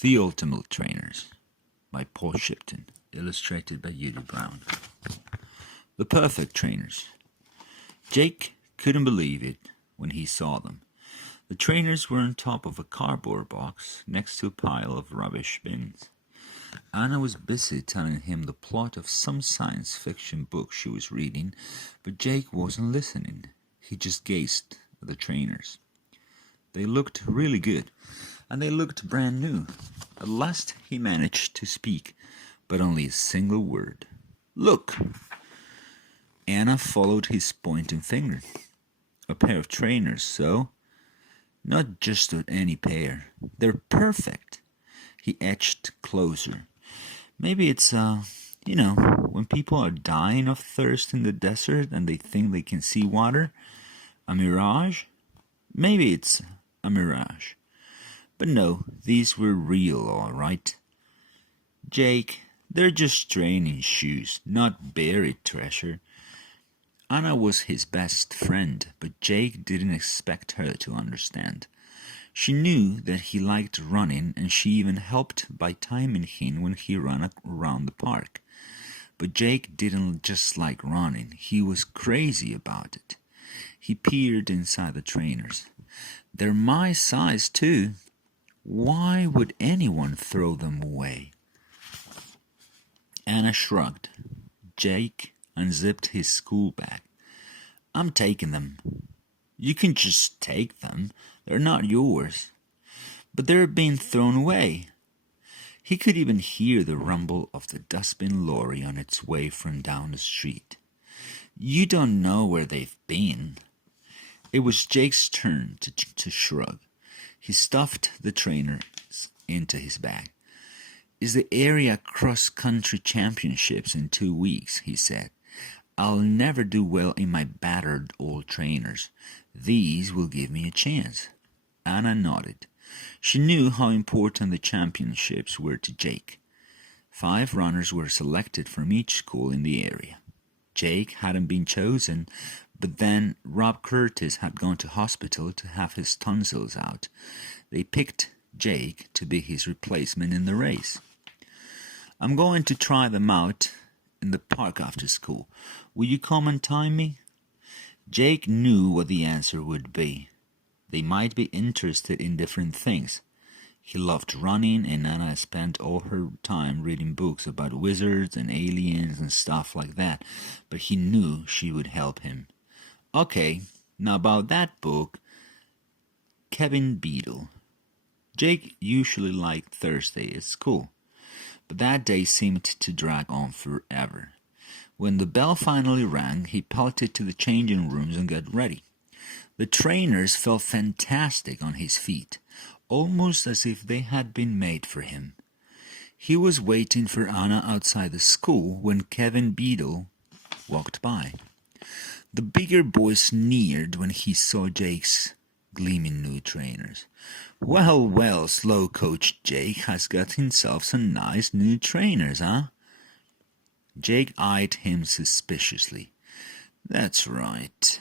The Ultimate Trainers by Paul Shipton, illustrated by Judy Brown. The Perfect Trainers. Jake couldn't believe it when he saw them. The trainers were on top of a cardboard box next to a pile of rubbish bins. Anna was busy telling him the plot of some science fiction book she was reading, but Jake wasn't listening. He just gazed at the trainers. They looked really good, and they looked brand new. At last he managed to speak, but only a single word. Look! Anna followed his pointing finger. A pair of trainers, so? Not just any pair. They're perfect. He edged closer. Maybe it's, when people are dying of thirst in the desert and they think they can see water? A mirage? Maybe it's a mirage. But no, these were real, all right. Jake, they're just training shoes, not buried treasure. Anna was his best friend, but Jake didn't expect her to understand. She knew that he liked running, and she even helped by timing him when he ran around the park. But Jake didn't just like running, he was crazy about it. He peered inside the trainers. They're my size, too. Why would anyone throw them away? Anna shrugged. Jake unzipped his school bag. I'm taking them. You can just take them. They're not yours. But they're being thrown away. He could even hear the rumble of the dustbin lorry on its way from down the street. You don't know where they've been. It was Jake's turn to shrug. He stuffed the trainers into his bag. It's the area cross-country championships in 2 weeks, he said. I'll never do well in my battered old trainers. These will give me a chance. Anna nodded. She knew how important the championships were to Jake. 5 runners were selected from each school in the area. Jake hadn't been chosen, but then Rob Curtis had gone to hospital to have his tonsils out. They picked Jake to be his replacement in the race. I'm going to try them out in the park after school. Will you come and time me? Jake knew what the answer would be. They might be interested in different things. He loved running, and Anna spent all her time reading books about wizards and aliens and stuff like that, but he knew she would help him. Okay, now about that book, Kevin Beadle. Jake usually liked Thursday at school, but that day seemed to drag on forever. When the bell finally rang, he pelted to the changing rooms and got ready. The trainers felt fantastic on his feet, almost as if they had been made for him. He was waiting for Anna outside the school when Kevin Beadle walked by. The bigger boy sneered when he saw Jake's gleaming new trainers. Well, slow coach Jake has got himself some nice new trainers, huh? Jake eyed him suspiciously. That's right.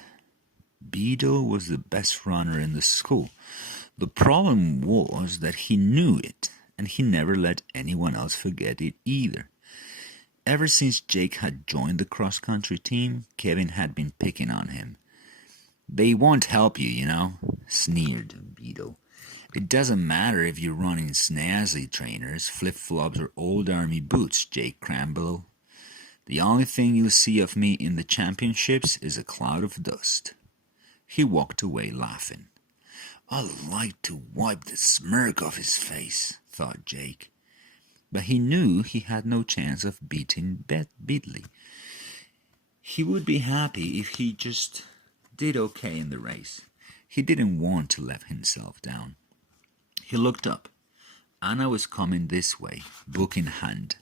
Beadle was the best runner in the school. The problem was that he knew it, and he never let anyone else forget it either. Ever since Jake had joined the cross-country team, Kevin had been picking on him. They won't help you, sneered Beadle. It doesn't matter if you're running snazzy trainers, flip-flops, or old army boots, Jake Cramble. The only thing you'll see of me in the championships is a cloud of dust. He walked away laughing. I'd like to wipe the smirk off his face, thought Jake. But he knew he had no chance of beating Beadley. He would be happy if he just did okay in the race. He didn't want to let himself down. He looked up. Anna was coming this way, book in hand.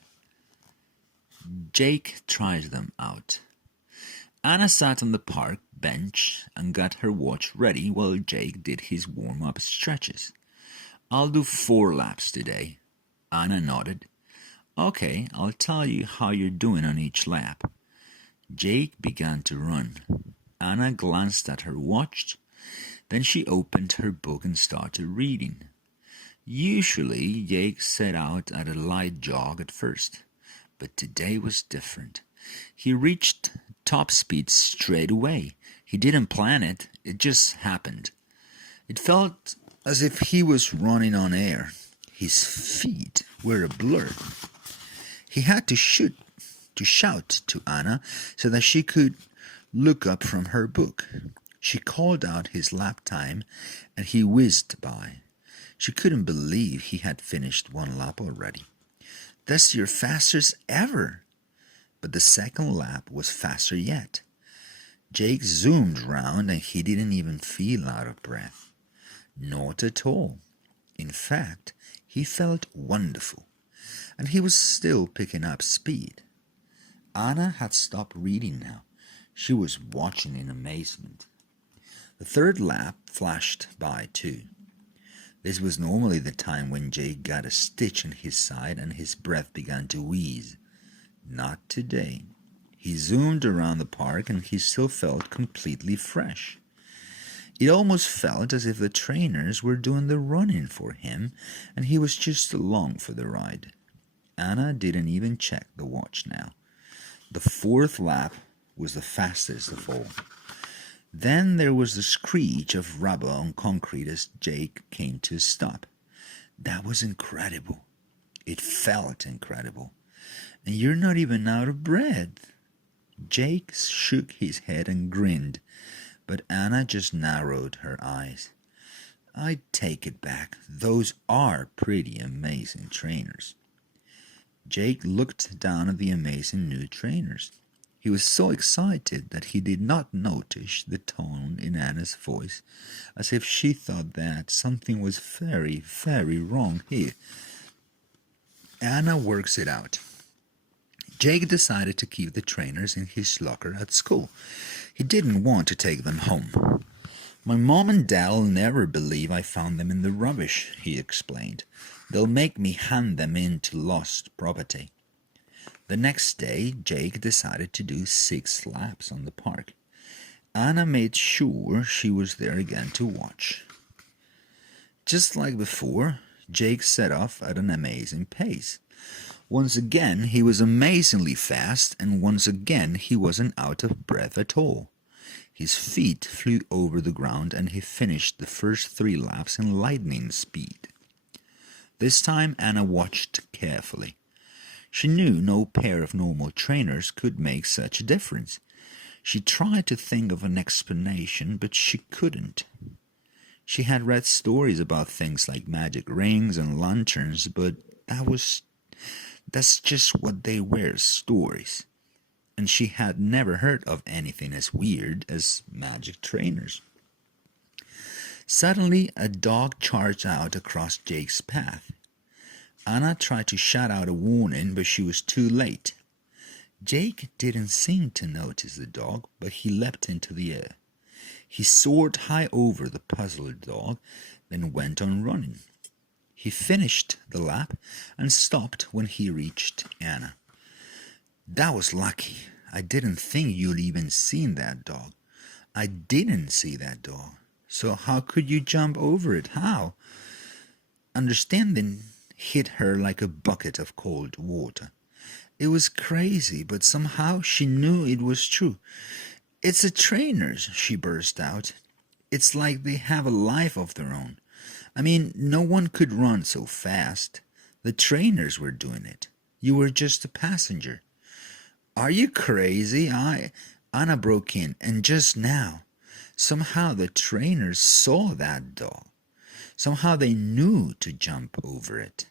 Jake tried them out. Anna sat on the park bench and got her watch ready while Jake did his warm-up stretches. I'll do 4 laps today. Anna nodded. Okay, I'll tell you how you're doing on each lap. Jake began to run. Anna glanced at her watch. Then she opened her book and started reading. Usually, Jake set out at a light jog at first, but today was different. He reached top speed straight away. He didn't plan it, it just happened. It felt as if he was running on air. His feet were a blur. He had to shout to Anna so that she could look up from her book. She called out his lap time, and he whizzed by. She couldn't believe he had finished one lap already. "That's your fastest ever." But the second lap was faster yet. Jake zoomed round, and he didn't even feel out of breath. Not at all. In fact, he felt wonderful, and he was still picking up speed. Anna had stopped reading now. She was watching in amazement. The third lap flashed by too. This was normally the time when Jake got a stitch in his side and his breath began to wheeze. Not today. He zoomed around the park and he still felt completely fresh. It almost felt as if the trainers were doing the running for him and he was just along for the ride. Anna didn't even check the watch now. The fourth lap was the fastest of all. Then there was the screech of rubber on concrete as Jake came to a stop. That was incredible. It felt incredible. And you're not even out of breath. Jake shook his head and grinned, but Anna just narrowed her eyes. "I take it back. Those are pretty amazing trainers." Jake looked down at the amazing new trainers. He was so excited that he did not notice the tone in Anna's voice, as if she thought that something was very, very wrong here. Anna works it out. Jake decided to keep the trainers in his locker at school. He didn't want to take them home. "My mom and dad'll never believe I found them in the rubbish," he explained. "They'll make me hand them in to lost property." The next day, Jake decided to do 6 laps on the park. Anna made sure she was there again to watch. Just like before, Jake set off at an amazing pace. Once again, he was amazingly fast, and once again, he wasn't out of breath at all. His feet flew over the ground, and he finished the first 3 laps in lightning speed. This time, Anna watched carefully. She knew no pair of normal trainers could make such a difference. She tried to think of an explanation, but she couldn't. She had read stories about things like magic rings and lanterns, but that's just what they were, stories. And she had never heard of anything as weird as magic trainers. Suddenly, a dog charged out across Jake's path. Anna tried to shout out a warning, but she was too late. Jake didn't seem to notice the dog, but he leapt into the air. He soared high over the puzzled dog, then went on running. He finished the lap and stopped when he reached Anna. "That was lucky. I didn't think you'd even seen that dog." "I didn't see that dog. So how could you jump over it? How?" Understanding hit her like a bucket of cold water. It was crazy, but somehow she knew it was true. "It's the trainers," she burst out. "It's like they have a life of their own. I mean, no one could run so fast. The trainers were doing it. You were just a passenger." "Are you crazy?" Anna broke in, "and just now, somehow the trainers saw that dog. Somehow they knew to jump over it."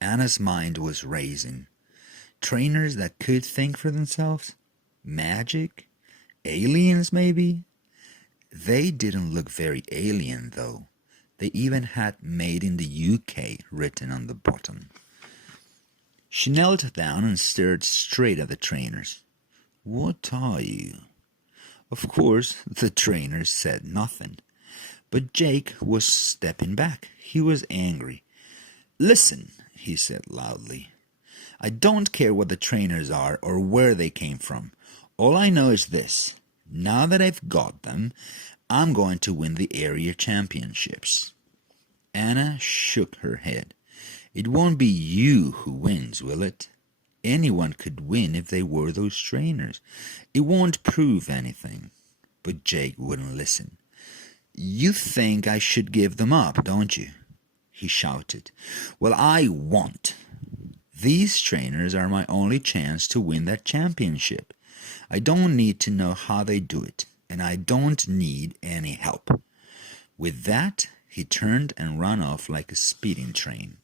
Anna's mind was racing. Trainers that could think for themselves? Magic? Aliens, maybe? They didn't look very alien, though. They even had "Made in the UK" written on the bottom. She knelt down and stared straight at the trainers. "What are you?" Of course, the trainers said nothing. But Jake was stepping back. He was angry. "Listen," he said loudly. "I don't care what the trainers are or where they came from. All I know is this. Now that I've got them, I'm going to win the area championships." Anna shook her head. It won't be you who wins, will it? Anyone could win if they wore those trainers. It won't prove anything. But Jake wouldn't listen. You think I should give them up, don't you? He shouted. Well, I won't. These trainers are my only chance to win that championship. I don't need to know how they do it, and I don't need any help. With that, he turned and ran off like a speeding train.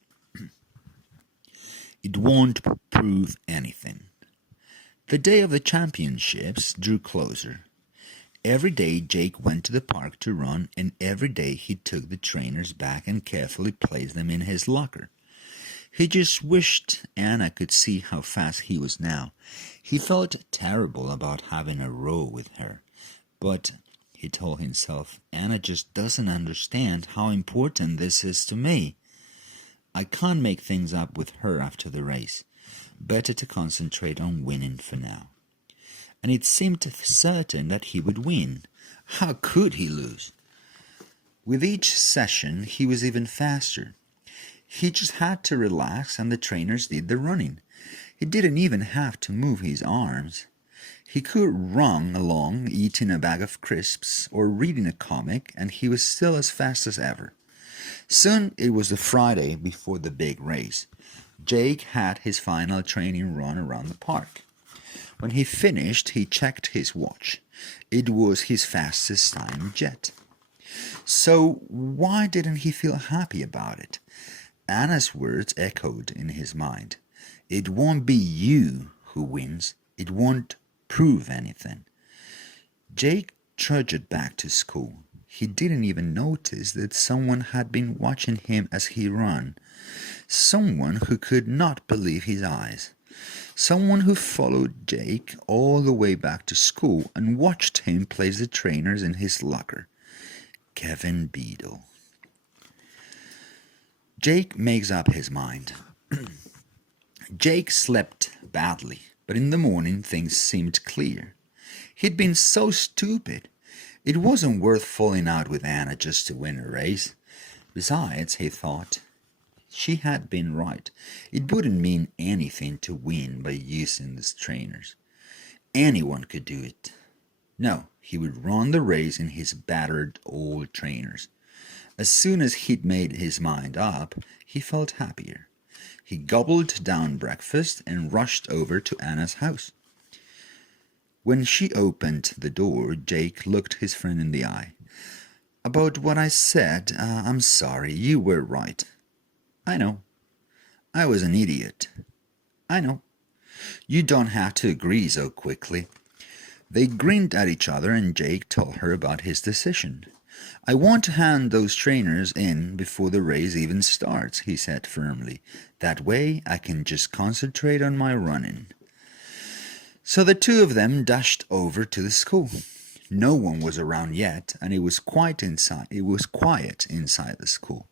It won't prove anything. The day of the championships drew closer. Every day Jake went to the park to run, and every day he took the trainers back and carefully placed them in his locker. He just wished Anna could see how fast he was now. He felt terrible about having a row with her, but he told himself, Anna just doesn't understand how important this is to me. I can't make things up with her after the race. Better to concentrate on winning for now. And it seemed certain that he would win. How could he lose? With each session, he was even faster. He just had to relax and the trainers did the running. He didn't even have to move his arms. He could run along eating a bag of crisps or reading a comic, and he was still as fast as ever. Soon it was the Friday before the big race. Jake had his final training run around the park. When he finished, he checked his watch. It was his fastest time yet. So why didn't he feel happy about it? Anna's words echoed in his mind. It won't be you who wins. It won't prove anything. Jake trudged back to school. He didn't even notice that someone had been watching him as he ran. Someone who could not believe his eyes. Someone who followed Jake all the way back to school and watched him place the trainers in his locker. Kevin Beadle. Jake makes up his mind. Jake slept badly, but in the morning things seemed clear. He'd been so stupid. It wasn't worth falling out with Anna just to win a race. Besides, he thought, she had been right. It wouldn't mean anything to win by using these trainers. Anyone could do it. No, he would run the race in his battered old trainers. As soon as he'd made his mind up, he felt happier. He gobbled down breakfast and rushed over to Anna's house. When she opened the door, Jake looked his friend in the eye. About what I said, I'm sorry, you were right. I know. I was an idiot. I know. You don't have to agree so quickly. They grinned at each other and Jake told her about his decision. I want to hand those trainers in before the race even starts, he said firmly. That way I can just concentrate on my running. So the two of them dashed over to the school. No one was around yet, and it was quiet inside the school.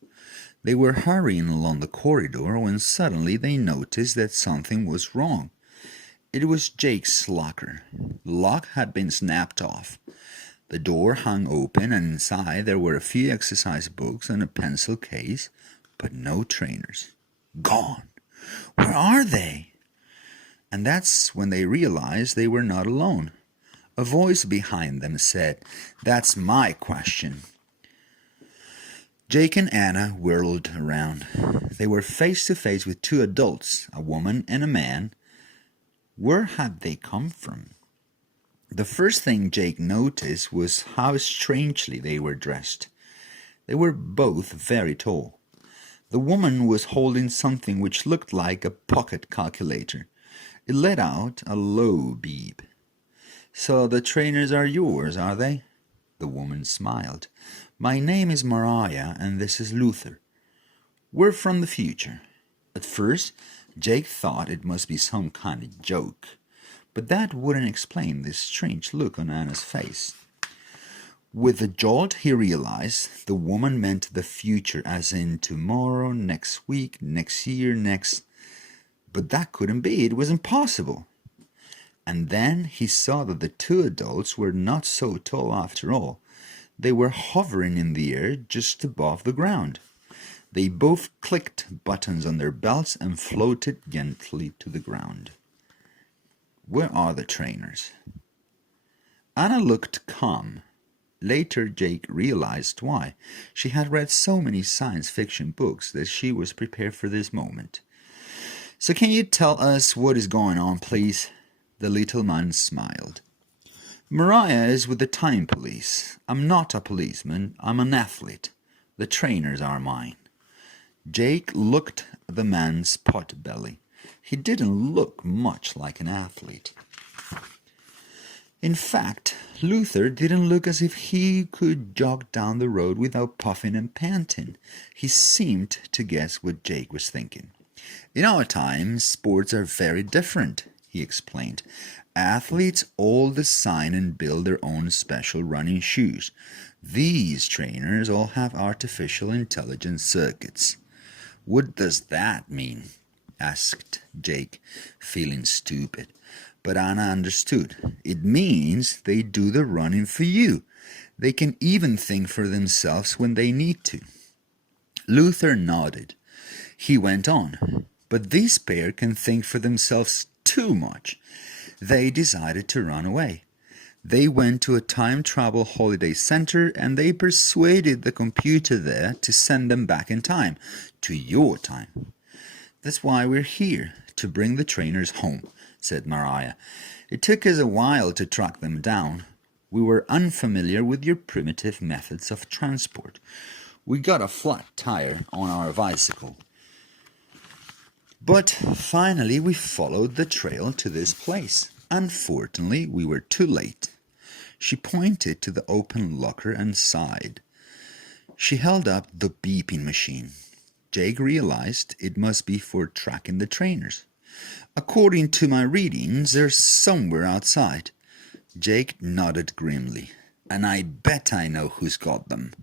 They were hurrying along the corridor when suddenly they noticed that something was wrong. It was Jake's locker. The lock had been snapped off. The door hung open, and inside there were a few exercise books and a pencil case, but no trainers. Gone. Where are they? And that's when they realized they were not alone. A voice behind them said, "That's my question." Jake and Anna whirled around. They were face to face with two adults, a woman and a man. Where had they come from? The first thing Jake noticed was how strangely they were dressed. They were both very tall. The woman was holding something which looked like a pocket calculator. It let out a low beep. "So the trainers are yours, are they?" The woman smiled. "My name is Mariah, and this is Luther. We're from the future." At first, Jake thought it must be some kind of joke, but that wouldn't explain this strange look on Anna's face. With a jolt, he realized the woman meant the future, as in tomorrow, next week, next year, next... But that couldn't be. It was impossible. And then he saw that the two adults were not so tall after all. They were hovering in the air just above the ground. They both clicked buttons on their belts and floated gently to the ground. Where are the trainers? Anna looked calm. Later, Jake realized why. She had read so many science fiction books that she was prepared for this moment. So can you tell us what is going on, please? The little man smiled. Mariah is with the time police. I'm not a policeman. I'm an athlete. The trainers are mine. Jake looked at the man's pot belly. He didn't look much like an athlete. In fact, Luther didn't look as if he could jog down the road without puffing and panting. He seemed to guess what Jake was thinking. In our time, sports are very different, he explained. Athletes all design and build their own special running shoes. These trainers all have artificial intelligence circuits. What does that mean? Asked Jake, feeling stupid. But Anna understood. It means they do the running for you. They can even think for themselves when they need to. Luther nodded. He went on. But this pair can think for themselves too much. They decided to run away. They went to a time travel holiday center and they persuaded the computer there to send them back in time, to your time. That's why we're here, to bring the trainers home, said Mariah. It took us a while to track them down. We were unfamiliar with your primitive methods of transport. We got a flat tire on our bicycle. But finally we followed the trail to this place. Unfortunately, we were too late. She pointed to the open locker and sighed. She held up the beeping machine. Jake realized it must be for tracking the trainers. According to my readings, they're somewhere outside. Jake nodded grimly. And I bet I know who's got them.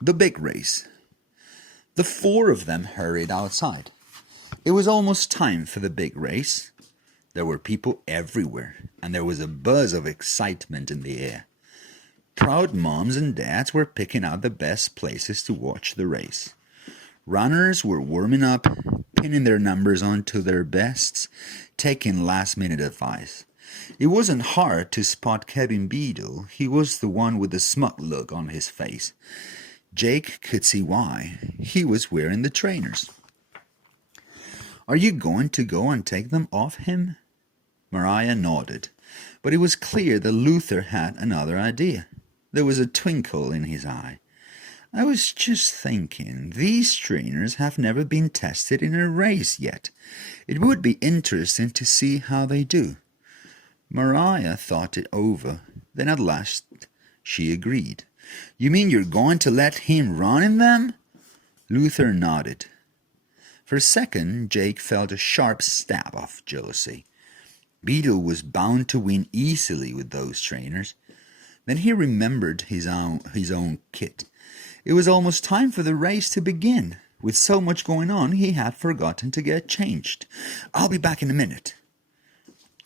The big race. The four of them hurried outside. It was almost time for the big race. There were people everywhere, and there was a buzz of excitement in the air. Proud moms and dads were picking out the best places to watch the race. Runners were warming up, pinning their numbers onto their vests, taking last-minute advice. It wasn't hard to spot Kevin Beadle. He was the one with the smug look on his face. Jake could see why. He was wearing the trainers. Are you going to go and take them off him? Mariah nodded, but it was clear that Luther had another idea. There was a twinkle in his eye. I was just thinking, these trainers have never been tested in a race yet. It would be interesting to see how they do. Mariah thought it over. Then at last she agreed. You mean you're going to let him run in them? Luther nodded. For a second, Jake felt a sharp stab of jealousy. Beadle was bound to win easily with those trainers. Then he remembered his own kit. It was almost time for the race to begin. With so much going on, he had forgotten to get changed. I'll be back in a minute.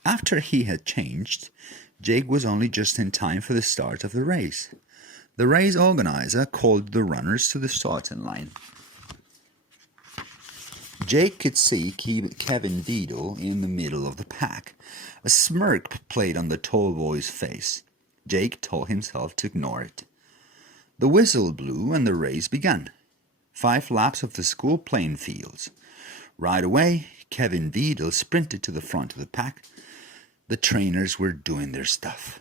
After he had changed, Jake was only just in time for the start of the race. The race organizer called the runners to the starting line. Jake could see Kevin Beadle in the middle of the pack. A smirk played on the tall boy's face. Jake told himself to ignore it. The whistle blew and the race began. 5 laps of the school playing fields. Right away, Kevin Beadle sprinted to the front of the pack. The trainers were doing their stuff.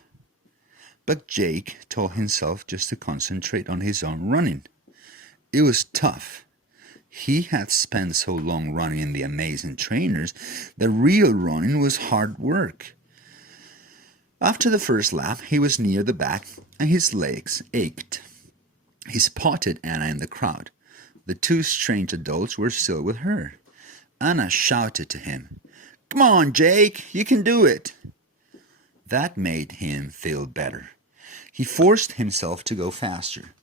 But Jake told himself just to concentrate on his own running. It was tough. He had spent so long running in the amazing trainers that real running was hard work. After the first lap, he was near the back and his legs ached. He spotted Anna in the crowd. The 2 strange adults were still with her. Anna shouted to him, "Come on, Jake, you can do it." That made him feel better. He forced himself to go faster.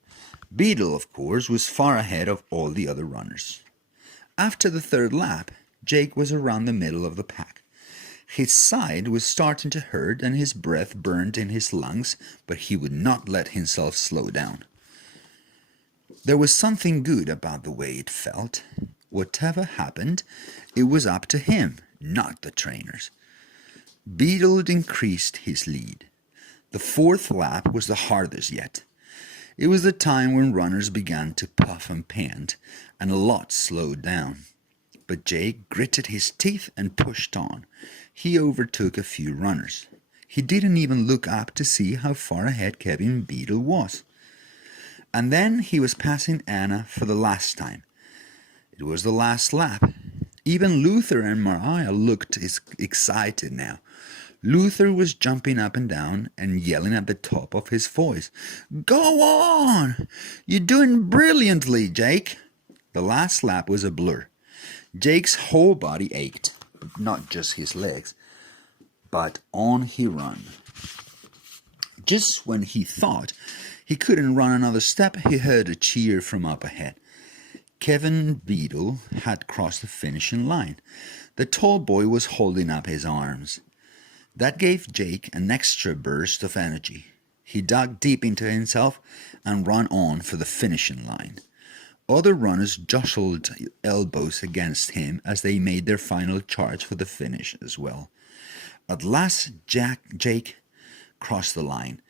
Beadle, of course, was far ahead of all the other runners. After the 3rd lap, Jake was around the middle of the pack. His side was starting to hurt and his breath burned in his lungs, but he would not let himself slow down. There was something good about the way it felt. Whatever happened, it was up to him, not the trainers. Beetle increased his lead. The fourth lap was the hardest yet. It was the time when runners began to puff and pant, and a lot slowed down. But Jake gritted his teeth and pushed on. He overtook a few runners. He didn't even look up to see how far ahead Kevin Beetle was. And then he was passing Anna for the last time. It was the last lap. Even Luther and Mariah looked excited now. Luther was jumping up and down and yelling at the top of his voice, "Go on! You're doing brilliantly, Jake!" The last lap was a blur. Jake's whole body ached, not just his legs, but on he ran. Just when he thought he couldn't run another step, he heard a cheer from up ahead. Kevin Beetle had crossed the finishing line. The tall boy was holding up his arms. That gave Jake an extra burst of energy. He dug deep into himself and ran on for the finishing line. Other runners jostled elbows against him as they made their final charge for the finish as well. At last, Jake crossed the line.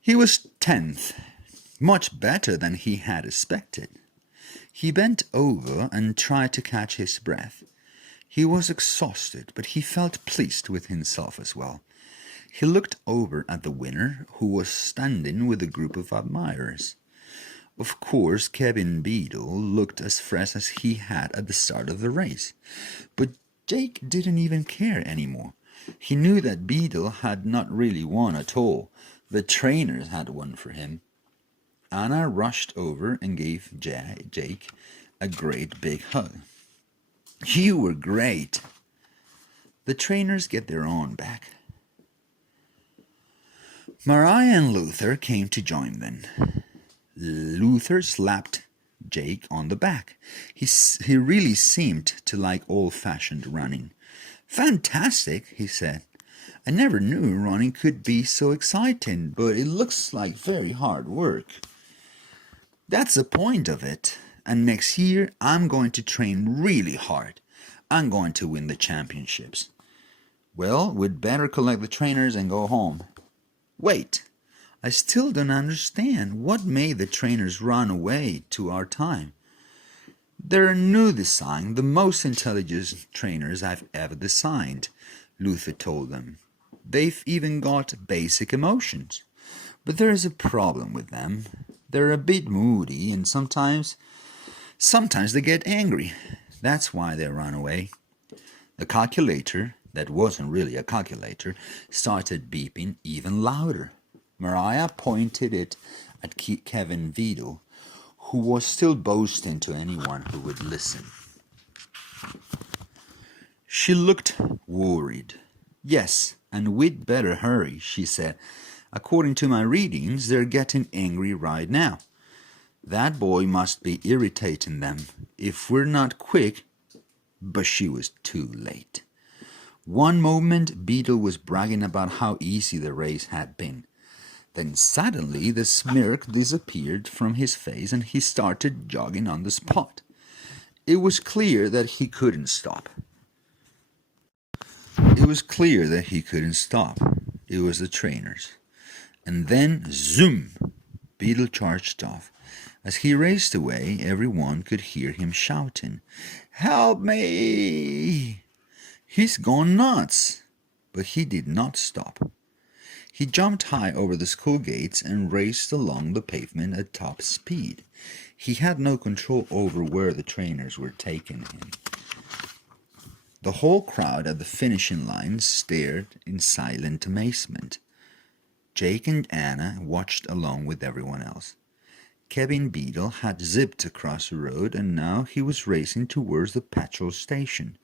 He was 10th, much better than he had expected. He bent over and tried to catch his breath. He was exhausted, but he felt pleased with himself as well. He looked over at the winner, who was standing with a group of admirers. Of course, Kevin Beetle looked as fresh as he had at the start of the race. But Jake didn't even care anymore. He knew that Beetle had not really won at all. The trainers had won for him. Anna rushed over and gave Jake a great big hug. "You were great." The trainers get their own back. Mariah and Luther came to join them. Luther slapped Jake on the back. He really seemed to like old-fashioned running. "Fantastic," he said. "I never knew running could be so exciting, but it looks like very hard work." "That's the point of it. And next year, I'm going to train really hard. I'm going to win the championships." "Well, we'd better collect the trainers and go home." "Wait, I still don't understand. What made the trainers run away to our time?" "They're a new design, the most intelligent trainers I've ever designed," Luther told them. "They've even got basic emotions. But there's a problem with them. They're a bit moody, and sometimes they get angry. That's why they run away." The calculator, that wasn't really a calculator, started beeping even louder. Mariah pointed it at Kevin Beetle, who was still boasting to anyone who would listen. She looked worried. "Yes, and we'd better hurry," she said. "According to my readings, they're getting angry right now. That boy must be irritating them. If we're not quick..." But she was too late. One moment, Beetle was bragging about how easy the race had been. Then suddenly the smirk disappeared from his face and he started jogging on the spot. It was clear that he couldn't stop. It was the trainers. And then, zoom! Beetle charged off. As he raced away, everyone could hear him shouting, "Help me!" "He's gone nuts!" But he did not stop. He jumped high over the school gates and raced along the pavement at top speed. He had no control over where the trainers were taking him. The whole crowd at the finishing line stared in silent amazement. Jake and Anna watched along with everyone else. Kevin Beetle had zipped across the road and now he was racing towards the petrol station.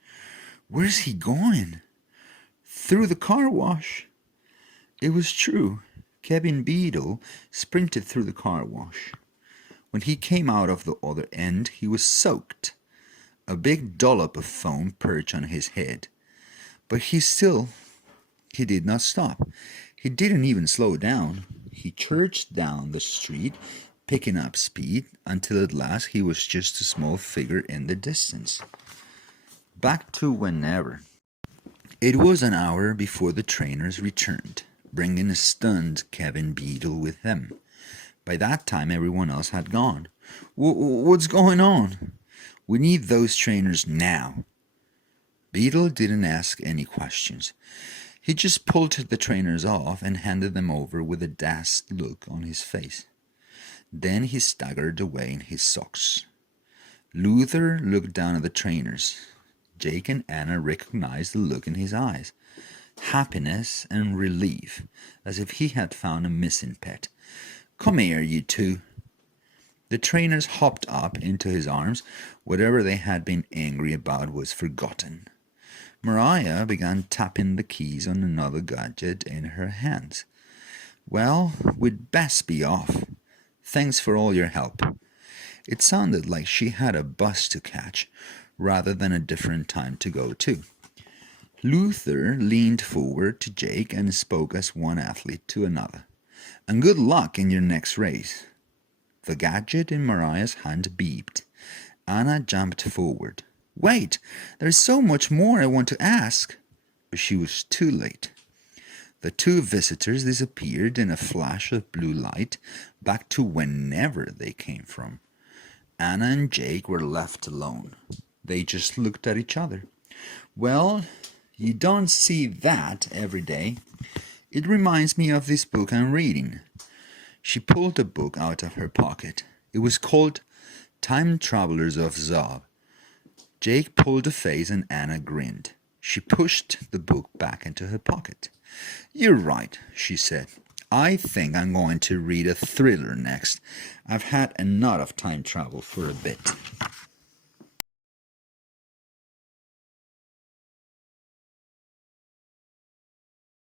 Where's he going? Through the car wash. It was true. Kevin Beetle sprinted through the car wash. When he came out of the other end, he was soaked. A big dollop of foam perched on his head. But he did not stop. He didn't even slow down. He charged down the street, picking up speed until at last he was just a small figure in the distance. Back to whenever. It was an hour before the trainers returned, bringing a stunned Kevin Beadle with them. By that time, everyone else had gone. What's going on? We need those trainers now. Beadle didn't ask any questions. He just pulled the trainers off and handed them over with a dazed look on his face. Then he staggered away in his socks. Luther looked down at the trainers. Jake and Anna recognized the look in his eyes. Happiness and relief, as if he had found a missing pet. Come here, you two. The trainers hopped up into his arms. Whatever they had been angry about was forgotten. Mariah began tapping the keys on another gadget in her hands. Well, we'd best be off. Thanks for all your help. It sounded like she had a bus to catch, rather than a different time to go to. Luther leaned forward to Jake and spoke as one athlete to another. And good luck in your next race. The gadget in Mariah's hand beeped. Anna jumped forward. Wait, there's so much more I want to ask. But she was too late. The two visitors disappeared in a flash of blue light back to whenever they came from. Anna and Jake were left alone. They just looked at each other. Well, you don't see that every day. It reminds me of this book I'm reading. She pulled a book out of her pocket. It was called Time Travelers of Zob. Jake pulled a face and Anna grinned. She pushed the book back into her pocket. You're right, she said. I think I'm going to read a thriller next. I've had enough of time travel for a bit.